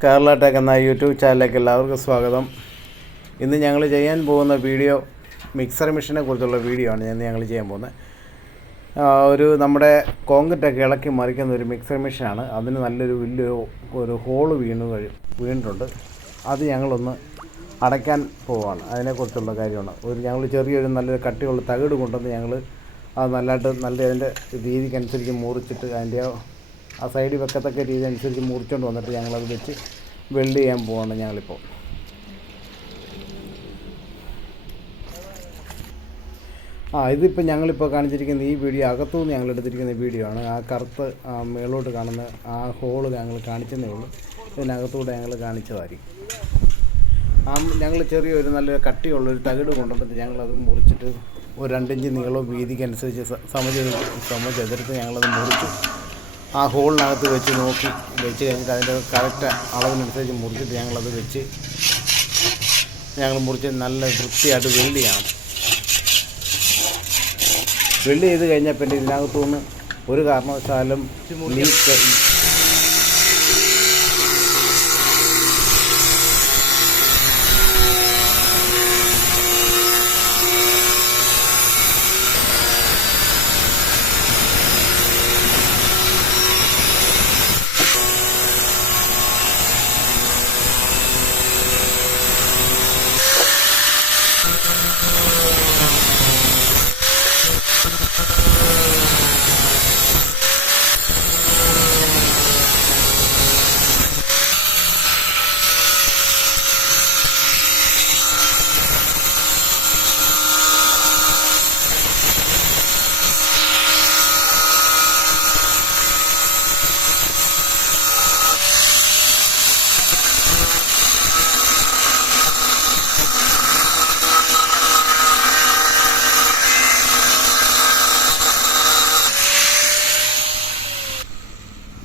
Kerala tech എന്ന YouTube ചാനലിലേക്ക് എല്ലാവർക്കും സ്വാഗതം. ഇന്ന് ഞങ്ങൾ ചെയ്യാൻ പോകുന്ന വീഡിയോ മിക്സർ മെഷീനെ കുറിച്ചുള്ള വീഡിയോ ആണ് ഇന്ന് ഞങ്ങൾ ചെയ്യാൻ പോകുന്നത്. ഒരു നമ്മുടെ കോൺക്രീറ്റൊക്കെ ഇളക്കി മറിക്കുന്ന ഒരു മിക്സർ മെഷീനാണ് അതിന് നല്ലൊരു വലിയൊരു ഒരു ഹോൾ വീണ് കഴി വീണിട്ടുണ്ട്. അത് ഞങ്ങളൊന്ന് അടയ്ക്കാൻ പോവാണ്. അതിനെക്കുറിച്ചുള്ള കാര്യമാണ്. ഒരു ഞങ്ങൾ ചെറിയൊരു നല്ലൊരു കട്ടിയുള്ള തകിട് കൊണ്ടുവന്ന് ഞങ്ങൾ അത് നല്ലതായിട്ട് നല്ല അതിന്റെ രീതിക്കനുസരിച്ച് മുറിച്ചിട്ട് അതിന്റെ ആ സൈഡ് വെക്കത്തക്ക രീതി അനുസരിച്ച് മുറിച്ചുകൊണ്ട് വന്നിട്ട് ഞങ്ങളത് വെച്ച് വെൽഡ് ചെയ്യാൻ പോവാണ് ഞങ്ങളിപ്പോൾ. ആ ഇതിപ്പോൾ ഞങ്ങളിപ്പോൾ കാണിച്ചിരിക്കുന്ന ഈ വീഡിയോ അകത്തുനിന്ന് ഞങ്ങൾ എടുത്തിരിക്കുന്ന വീഡിയോ ആണ്. ആ കറുത്ത് മേളോട്ട് കാണുന്ന ആ ഹോൾ ഞങ്ങൾ കാണിച്ചതേ ഉള്ളൂ. ഇതിനകത്തൂടെ ഞങ്ങൾ കാണിച്ചതായിരിക്കും. ആ ഞങ്ങൾ ചെറിയൊരു നല്ലൊരു കട്ടിയുള്ളൊരു തകിട് കൊണ്ടുവന്നിട്ട് ഞങ്ങളത് മുറിച്ചിട്ട് ഒരു രണ്ടിഞ്ച് നീളവും വീതിക്കനുസരിച്ച് സ- സമചെടു സമചെതിർത്ത് ഞങ്ങളത് മുറിച്ച് ആ ഹോളിനകത്ത് വെച്ച് നോക്കി വെച്ച് കഴിഞ്ഞിട്ട് അതിന്റെ കറക്റ്റ് അളവിനനുസരിച്ച് മുറിച്ചിട്ട് ഞങ്ങളത് വെച്ച് ഞങ്ങൾ മുറിച്ച് നല്ല വൃത്തിയായിട്ട് വെൽഡ് ചെയ്യണം. വെൽഡ് ചെയ്ത് കഴിഞ്ഞാൽ പിന്നെ ഇതിനകത്തുനിന്ന് ഒരു കാരണവശാലും ലീക്ക്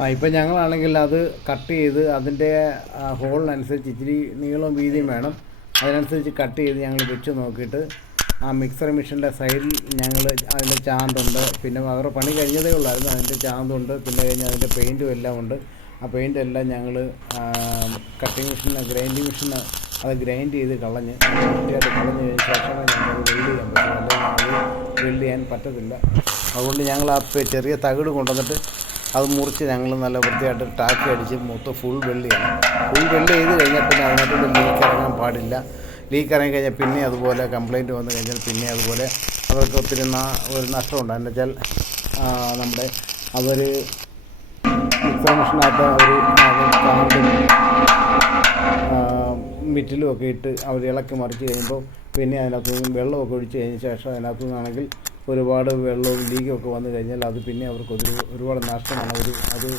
ആ ഇപ്പം ഞങ്ങളാണെങ്കിൽ അത് കട്ട് ചെയ്ത് അതിന്റെ ഹോളിനനുസരിച്ച് ഇച്ചിരി നീളവും വീതിയും വേണം. അതിനനുസരിച്ച് കട്ട് ചെയ്ത് ഞങ്ങൾ വെച്ച് നോക്കിയിട്ട് ആ മിക്സർ മെഷീന്റെ സൈഡിൽ ഞങ്ങൾ അതിന്റെ ചാന്തുണ്ട്. പിന്നെ അവരുടെ പണി കഴിഞ്ഞതേ ഉള്ളായിരുന്നു. അതിന്റെ ചാന്തുണ്ട്. പിന്നെ കഴിഞ്ഞ് അതിന്റെ പെയിന്റും എല്ലാം ഉണ്ട്. ആ പെയിന്റ് എല്ലാം ഞങ്ങൾ കട്ടിങ് മെഷീന് ഗ്രൈൻഡിങ് മെഷീന് അത് ഗ്രൈൻഡ് ചെയ്ത് കളഞ്ഞ് വൃത്തിയായിട്ട് കളഞ്ഞ് കഴിഞ്ഞ ശേഷമേ ഞങ്ങൾക്ക് വെൽഡ് ചെയ്യാൻ പറ്റും അല്ലെങ്കിൽ ബിൽഡ് ചെയ്യാൻ പറ്റത്തില്ല. അതുകൊണ്ട് ഞങ്ങൾ ആ ചെറിയ തകിട് കൊണ്ടുവന്നിട്ട് അത് മുറിച്ച് ഞങ്ങൾ നല്ല വൃത്തിയായിട്ട് ടാക്കി അടിച്ച് മൊത്തം ഫുൾ വെള്ളിയാണ് ഫുൾ വെള്ളി ചെയ്ത് കഴിഞ്ഞാൽ പിന്നെ അതിനകത്തോട്ട് ലീക്ക് ഇറങ്ങാൻ പാടില്ല. ലീക്ക് ഇറങ്ങി കഴിഞ്ഞാൽ പിന്നെ അതുപോലെ കംപ്ലയിന്റ് വന്നു കഴിഞ്ഞാൽ പിന്നെ അതുപോലെ അവർക്ക് ഒത്തിരി ഒരു നഷ്ടമുണ്ട് എന്ന് വെച്ചാൽ നമ്മുടെ അവർ മിക്സർ അവർ മിറ്റിലും ഒക്കെ ഇട്ട് അവർ ഇളക്കി മറിച്ച് കഴിയുമ്പോൾ പിന്നെ അതിനകത്ത് വെള്ളമൊക്കെ ഒഴിച്ച് കഴിഞ്ഞ ശേഷം അതിനകത്തു നിന്നാണെങ്കിൽ ഒരുപാട് വെള്ളവും ലീക്കും ഒക്കെ വന്നു കഴിഞ്ഞാൽ അത് പിന്നെ അവർക്ക് ഒരു ഒരുപാട് നഷ്ടമാണ്. അവർ അത്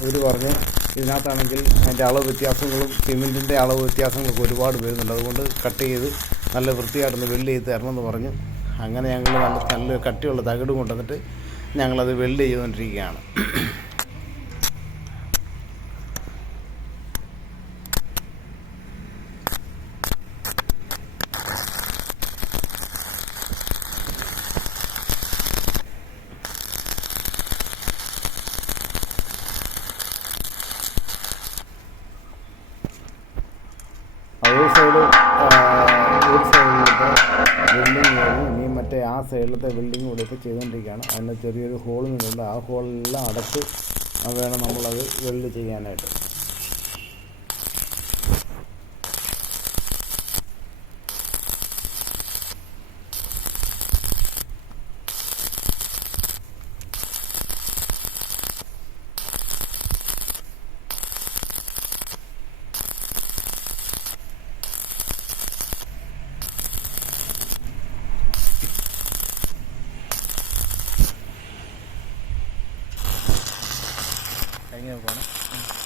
അവർ പറഞ്ഞു ഇതിനകത്താണെങ്കിൽ അതിന്റെ അളവ് വ്യത്യാസങ്ങളും സിമെന്റിന്റെ അളവ് വ്യത്യാസങ്ങളൊക്കെ ഒരുപാട് വരുന്നുണ്ട്. അതുകൊണ്ട് കട്ട് ചെയ്ത് നല്ല വൃത്തിയായിട്ടൊന്ന് വെൽഡ് ചെയ്ത് തരണമെന്ന് പറഞ്ഞു അങ്ങനെ ഞങ്ങൾ നല്ല നല്ല കട്ടിയുള്ള തകിട് കൊണ്ടുവന്നിട്ട് ഞങ്ങളത് വെൽഡ് ചെയ്തുകൊണ്ടിരിക്കുകയാണ്. കഴിഞ്ഞ് ഇനി മറ്റേ ആ സൈഡിലത്തെ ബിൽഡിംഗ് കൂടെ ഇപ്പോൾ ചെയ്തുകൊണ്ടിരിക്കുകയാണ്. അതിന് ചെറിയൊരു നിന്നുണ്ട് ആ ഹോളെല്ലാം അടച്ച് വേണം നമ്മളത് വെൽഡ് ചെയ്യാനായിട്ട്. Thank you.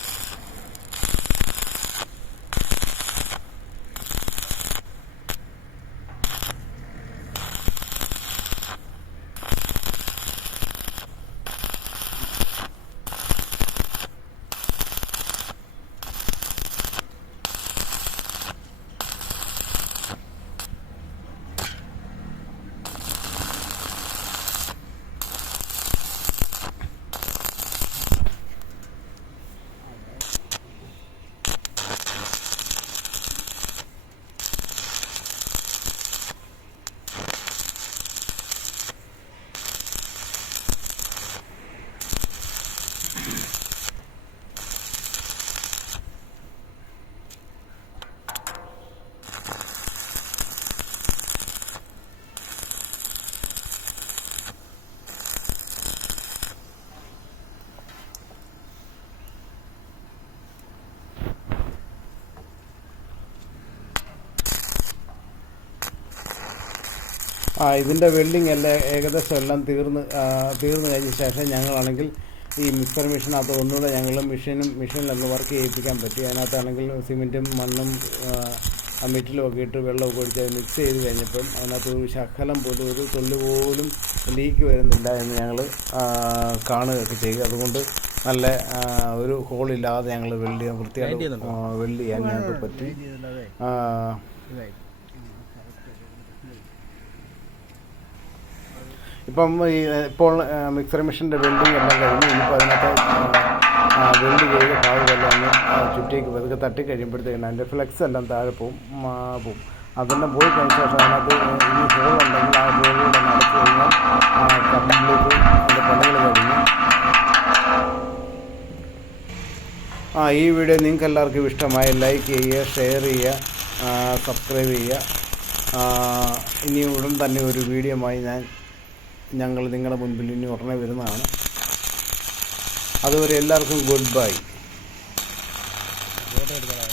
ആ ഇതിന്റെ വെൽഡിങ് എല്ലാം ഏകദേശം എല്ലാം തീർന്ന് തീർന്നു കഴിഞ്ഞ ശേഷം ഞങ്ങളാണെങ്കിൽ ഈ മിക്സർ മെഷീനകത്ത് ഒന്നുകൂടെ ഞങ്ങൾ മെഷീനും മെഷീനിലൊന്ന് വർക്ക് ചെയ്യിപ്പിക്കാൻ പറ്റി. അതിനകത്താണെങ്കിൽ സിമെന്റും മണ്ണും ആ മെറ്റിലും ഒക്കെ ഇട്ട് വെള്ളമൊക്കെ ഒഴിച്ച് അത് മിക്സ് ചെയ്ത് കഴിഞ്ഞപ്പം അതിനകത്ത് ഒരു ശകലം പോലും ഒരു തുള്ളി പോലും ലീക്ക് വരുന്നില്ല എന്ന് ഞങ്ങൾ കാണുകയൊക്കെ ചെയ്തു. അതുകൊണ്ട് നല്ല ഒരു ഹോളില്ലാതെ ഞങ്ങൾ വെൽഡ് ചെയ്യാൻ വൃത്തിയായിട്ട് വെൽഡ് ചെയ്യാൻ ഞങ്ങൾക്ക് പറ്റി. ഇപ്പം ഈ ഇപ്പോൾ മിക്സർ മെഷീന്റെ വെൽഡിങ് എല്ലാം കഴിഞ്ഞ് ഇനിയിപ്പോൾ അതിനകത്ത് വെൽഡ് ചെയ്ത് ഭാഗമെല്ലാം ഒന്ന് ആ, ചുറ്റേക്ക് പതുക്കെ തട്ടി കഴിയുമ്പോഴത്തേക്കും അതിന്റെ ഫ്ലെക്സ് എല്ലാം താഴെ പോവും പോവും. അതെല്ലാം പോയി കഴിഞ്ഞ ശേഷം അതിനകത്ത് ഇനി ഹോൾ ഉണ്ടെങ്കിൽ ആ ഹോളിലൂടെ നടത്തി കഴിഞ്ഞാൽ കംപ്ലീറ്റ് അതിന്റെ പണികൾ കഴിഞ്ഞു. ആ ഈ വീഡിയോ നിങ്ങൾക്ക് എല്ലാവർക്കും ഇഷ്ടമായി ലൈക്ക് ചെയ്യുക ഷെയർ ചെയ്യുക സബ്സ്ക്രൈബ് ചെയ്യുക. ഇനി ഉടൻ തന്നെ ഒരു വീഡിയോമായി ഞാൻ ഞങ്ങൾ നിങ്ങളുടെ മുൻപിൽ ഇനി ഉടനെ വരുന്നതാണ്. അതുവരെ എല്ലാവർക്കും ഗുഡ് ബൈ ഫോട്ടോ എടുക്കാം